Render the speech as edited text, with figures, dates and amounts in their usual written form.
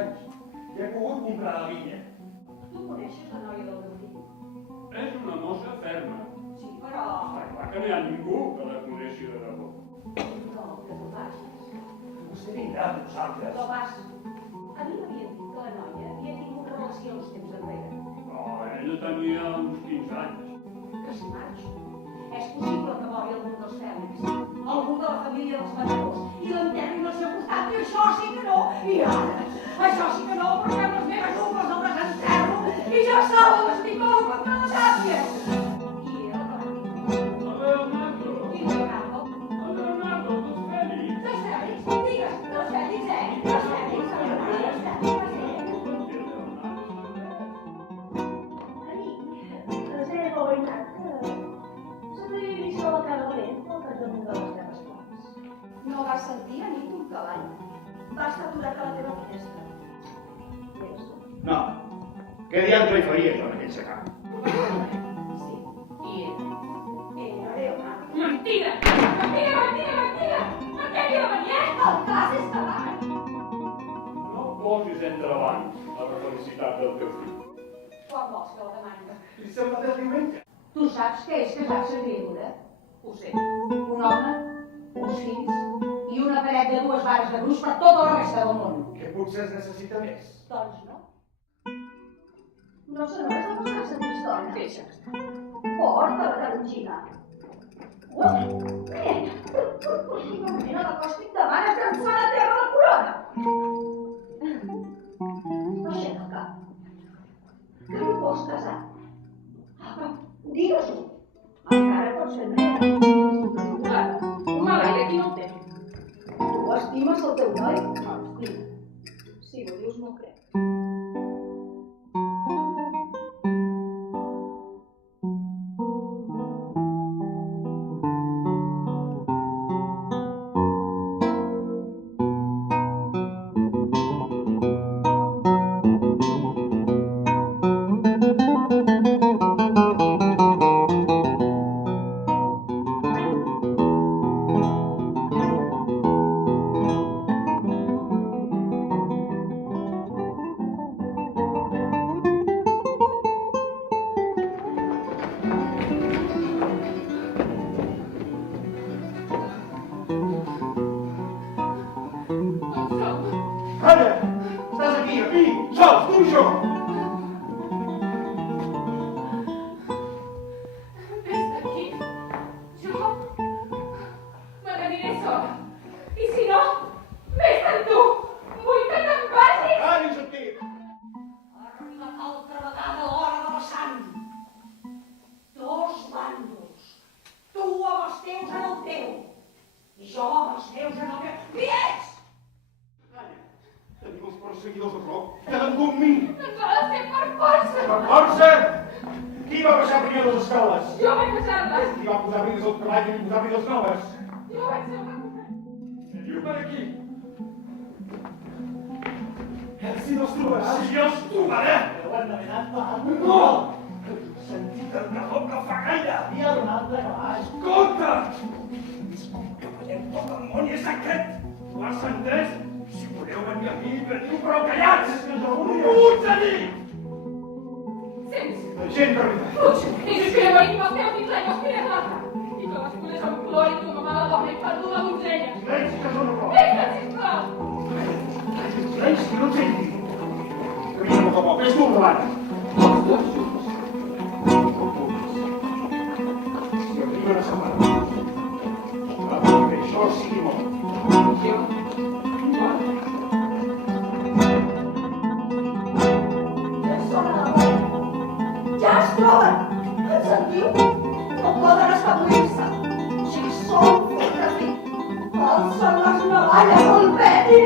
anys i he pogut comprar la vinya. Tu coneixes la noia del meu fill? És una mossa ferma. Sí, però... Està clar que no hi ha ningú que la coneixi de debò. No, que tu vagis. Vostè vindrà amb nosaltres. No vas. A mi m'havien dit que la noia havia tingut relacions temps enrere. Però ella tenia uns 15 anys. Que si marxo, és possible que mori algun dels Fèlix, algú de la família dels Matadors, i l'enterrin al seu costat, i això sí que no, i ara, això sí que no, perquè amb les meves ungles no les enterro, i jo sola l'estic molt contra la tàpia. I el Leonardo! Quin Leonardo? Leonardo, dels Fèlix! Dels Fèlix? Digues, dels Fèlix, Dels Fèlix, el Leonardo dels Fèlix. Reserva o veritat que s'hauria vist a la cara valent pel que damunt de les teves plans. No vas sentir a nit un cavall. Va estar aturat a la teva finestra. I eres tu. No. Què diantre hi faria jo en aquell secà? Sí, i era. Era Leonardo. Mentida! Mentida, mentida, mentida! Per què havia de venir, El cas és que va. No posis entrebancs a la felicitat del teu fill. Quan vols que la demani? Li sembla del diumenge? Tu saps què és casar-se amb criatura? Ho sé. Un home, uns fills i una paret de 2 vares de gruix per tota la resta del món. Que potser es necessita més. Doncs no. No sé només de mostrar-se en història. Deixa estar. Porta la carotxina. Ui, nena, la còstic de mare que ens fa la terra la corona. Baixem el cap. Que no vols casar? Apa, digues-ho. Encara pots fer enrere. Clara, maleïda, qui no el té? Tu estimes el teu noi? No, estima. Si ho dius, no ho crec. Calla! Estàs aquí, sols, tu i jo! Vés d'aquí. Jo me n'aniré sola. I si no, vés amb tu. Vull que te'n vagis. Ara he sentit! Ha arribat altra vegada l'hora de la sang. 2 bàndols. Tu amb els teus en el teu. I jo amb els meus en el meu. Quiets! Calla! Tenim els perseguidors a prop. Queden com mi! Ens ha de ser per força. Per força! Qui va baixar primer les escales? Jo vaig passar-les. Qui va posar brigues al cavall i posar brigues noves? Jo vaig ser una... Diu per aquí. Si no els trobaràs! Si els trobaré! Ho han demanat per no! Sentit el nadó que fa gaire! I el altre cavall! Escolta! Cavallem tot el món i és aquest! Ho has entès? Si voleu venir a mi, veniu prou callats! És que jo volia... Puig a dir! Sents? La gent que arriba! Fuig! Dius que he venit als teus 15 anys que l'altre. I que les fulles amb color i tu com a mala dona he perdut la donzella. Silenci, que són a prop! Vés-te'n, sisplau! Silenci, que no et senti! Camina poc a poc, és tu endavant! Els dos junts. Si arriben a setmana, va que això sigui molt. Jo... Mort. Ja sona la bola. Ja es troben. En sentiu? No poden establir-se. Si són fotre-li. Alcen les navalles al vent i...